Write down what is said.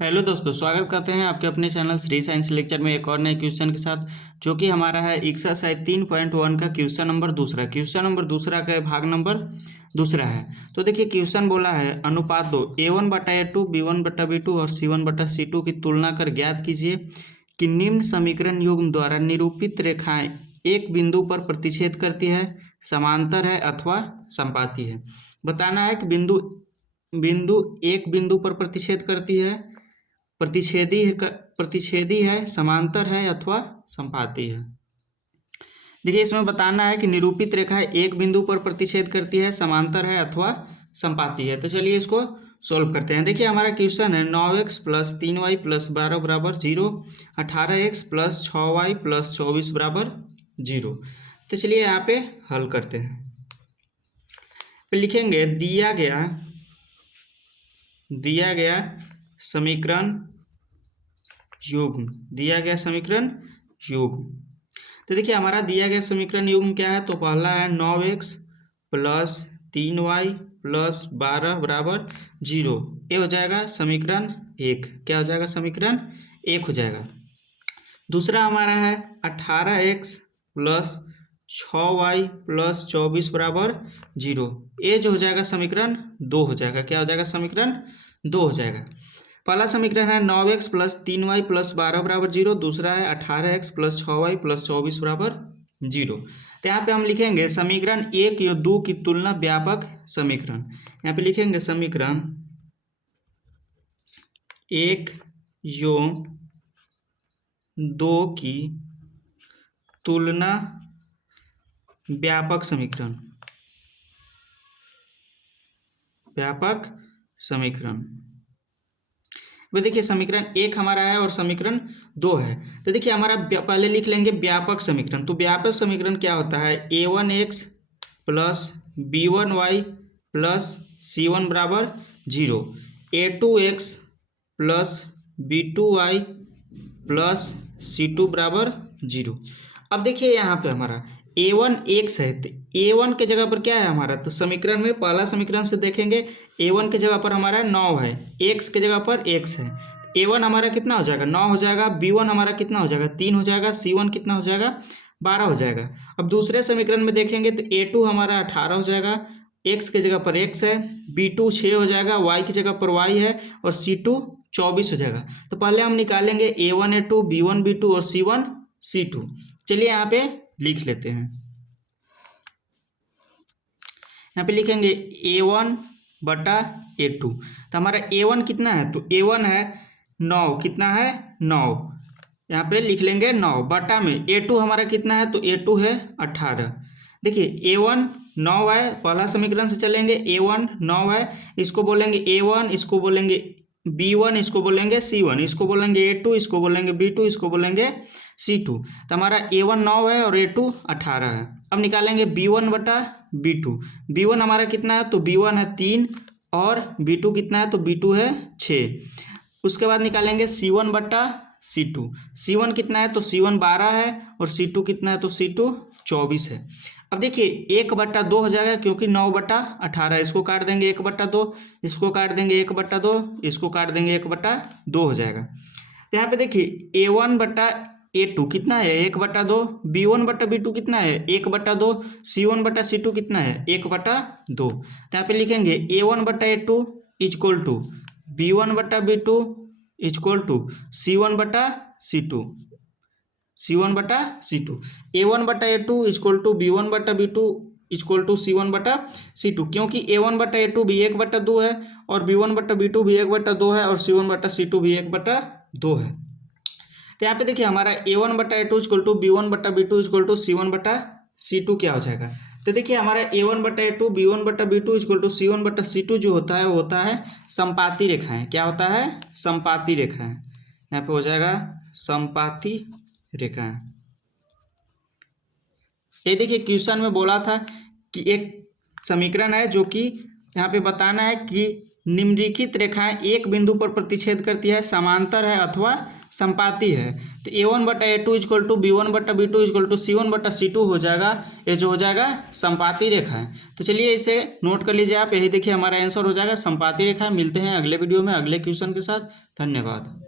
Hello दोस्तों, स्वागत करते हैं आपके अपने चैनल श्री साइंस लेक्चर में एक और नए क्वेश्चन के साथ, जो कि हमारा है एक्सरसाइज 3.1 का क्वेश्चन नंबर दूसरा का भाग नंबर दूसरा है। तो देखिए क्वेश्चन बोला है अनुपात दो A1/A2 B1/B2 और C1/C2 की तुलना कर ज्ञात कीजिए कि निम्न समीकरण युग्म द्वारा निरूपित रेखाएं एक बिंदु पर प्रतिच्छेद करती है, समांतर है अथवा संपाती है। बताना है कि बिंदु बिंदु एक बिंदु पर प्रतिच्छेद करती है, प्रतिच्छेदी है, समांतर है अथवा संपाती है। देखिए इसमें बताना है कि निरूपित रेखा एक बिंदु पर प्रतिच्छेद करती है, समांतर है अथवा संपाती है। तो चलिए इसको सोल्व करते हैं। देखिए हमारा क्वेश्चन है 9x प्लस 3y प्लस 12 बराबर 0, 18x प्लस 6y प्लस 24 बराबर 0। तो चलिए यहाँ पे हल करते हैं। फिर लिखेंगे दिया गया समीकरण युग्म, तो देखिए हमारा दिया गया समीकरण युग्म क्या है। तो पहला है 9x प्लस 3y प्लस 12 बराबर 0, ये हो जाएगा समीकरण एक। क्या हो जाएगा? समीकरण एक हो जाएगा। दूसरा हमारा है 18x प्लस 6y प्लस 24 बराबर 0, ये जो हो जाएगा समीकरण दो हो जाएगा। क्या हो जाएगा? समीकरण दो हो जाएगा। पहला समीकरण है 9x प्लस 3y प्लस 12 बराबर 0, दूसरा है 18x प्लस 6y प्लस 24 बराबर 0। तो यहाँ पे हम लिखेंगे समीकरण एक या दो की तुलना व्यापक समीकरण। यहाँ पे लिखेंगे समीकरण एक यो दो की तुलना व्यापक समीकरण। वो देखिए समीकरण एक हमारा है और समीकरण दो है। तो देखिए हमारा पहले लिख लेंगे व्यापक समीकरण। तो व्यापक समीकरण क्या होता है? a1x plus b1y plus c1 बराबर 0, a2x plus b2y plus c2 बराबर 0। अब देखिए यहाँ पे हमारा a1 x है, तो a1 के जगह पर क्या है हमारा? तो समीकरण में पहला समीकरण से देखेंगे a1 के जगह पर हमारा 9 है, x के जगह पर x है। a1 हमारा कितना हो जाएगा? 9 हो जाएगा। b1 हमारा कितना हो जाएगा? 3 हो जाएगा। c1 कितना हो जाएगा? 12 हो जाएगा। अब दूसरे समीकरण में देखेंगे तो a2 हमारा 18 हो जाएगा, x के जगह पर x है, b2 6 हो जाएगा, y की जगह पर y है और c2 24 हो जाएगा। तो पहले हम निकालेंगे a1 a2 b1 b2 और c1 c2। चलिए यहाँ पे लिख लेते हैं। यहाँ पे लिखेंगे a1/a2। तो हमारा a1 कितना है? तो a1 है 9, कितना है? 9। यहाँ पे लिख लेंगे 9 बटा में a2 हमारा कितना है? तो a2 है 18। देखिए a1 9 है, पहला समीकरण से चलेंगे। a1 9 है, इसको बोलेंगे a1, इसको बोलेंगे b1, इसको बोलेंगे c1, इसको बोलेंगे a2, इसको बोलेंगे b2, इसको बोलेंगे c2। तो हमारा a1 9 है और a2 18 है। अब निकालेंगे b1/b2। b1 हमारा कितना है? तो b1 है 3 और b2 कितना है? तो b2 है 6। उसके बाद निकालेंगे c1/c2। c1 कितना है? तो c1 12 है और c2 कितना है? तो c2 24 है। अब देखिए 1/2 हो जाएगा, क्योंकि 9/18। इसको काट देंगे 1/2, इसको काट देंगे 1/2, इसको काट देंगे 1/2 हो जाएगा। तो यहाँ पे देखिए a1/a2 कितना है? 1/2। b1/b2 कितना है? 1/2। c1/c2 कितना है? 1/2। तो यहाँ पे लिखेंगे a1/a2 equal to b1/b2 equal to c1/c2, a1/a2 equal to b1/b2 equal to c1/c2, क्योंकि a1/a2 भी 1/2 है और b1/b2 भी 1/2 है और c1/c2 भी 1/2 है। तो यहाँ पे देखिए हमारा a1/a2 equal to b1/b2 equal to c1/c2 क्या हो जाएगा? तो देखिए हमारा a1/a2 b1/b2 equal to c1/c2 जो होता है वो होता है संपाती रेखाएं। क्या होता है? संपाती रेखाएं। यहाँ पे हो जाएगा संपाती रेखाएं। ये देखिए क्वेश्चन में बोला था कि एक समीकरण है जो कि यहाँ पे बताना है कि निम्नलिखित रेखाएं एक बिंदु पर प्रतिच्छेद करती है, समांतर है अथवा संपाती है। तो A1/A2 equal to B1/B2 equal to C1/C2 हो जाएगा। ये जो हो जाएगा संपाती रेखा है। तो चलिए इसे नोट कर लीजिए आप, यही देखिए हमारा आंसर हो जाएगा संपाती रेखा। मिलते हैं अगले वीडियो में अगले क्वेश्चन के साथ। धन्यवाद।